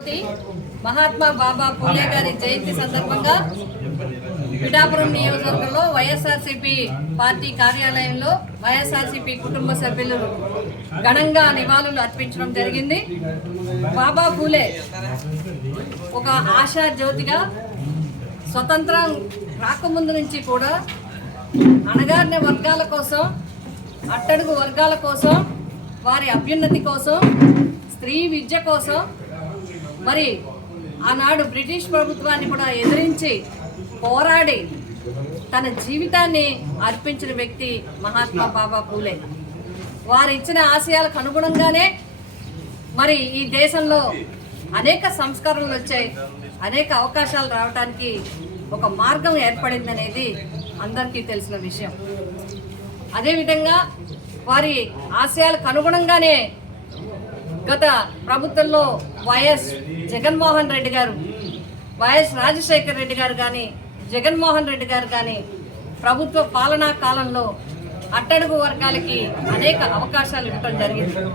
మహాత్మా బాబా పూలే గారి జయంతి సందర్భంగా పిఠాపురం నియోజకవర్గంలో వైఎస్ఆర్సీపీ పార్టీ కార్యాలయంలో వైఎస్ఆర్సీపీ కుటుంబ సభ్యులు ఘనంగా నివాళులు అర్పించడం జరిగింది. బాబా పూలే ఒక ఆశా జ్యోతిగా స్వతంత్రం రాకముందు నుంచి కూడా అణగారిన వర్గాల కోసం, అట్టడుగు వర్గాల కోసం, వారి అభ్యున్నతి కోసం, స్త్రీ విద్య కోసం మరి ఆనాడు బ్రిటిష్ ప్రభుత్వాన్ని కూడా ఎదిరించి పోరాడి తన జీవితాన్ని అర్పించిన వ్యక్తి మహాత్మా బాబా పూలే. వారు ఇచ్చిన ఆశయాలకు అనుగుణంగానే మరి ఈ దేశంలో అనేక సంస్కరణలు వచ్చాయి, అనేక అవకాశాలు రావడానికి ఒక మార్గం ఏర్పడిందనేది అందరికీ తెలిసిన విషయం. అదేవిధంగా వారి ఆశయాలకు అనుగుణంగానే గత ప్రభుత్వంలో వైఎస్ జగన్మోహన్ రెడ్డి గారు, వైఎస్ రాజశేఖర్ రెడ్డి గారు కానీ, జగన్మోహన్ రెడ్డి గారు కానీ ప్రభుత్వ పాలనా కాలంలో అట్టడుగు వర్గాలకి అనేక అవకాశాలు ఇవ్వడం జరిగింది.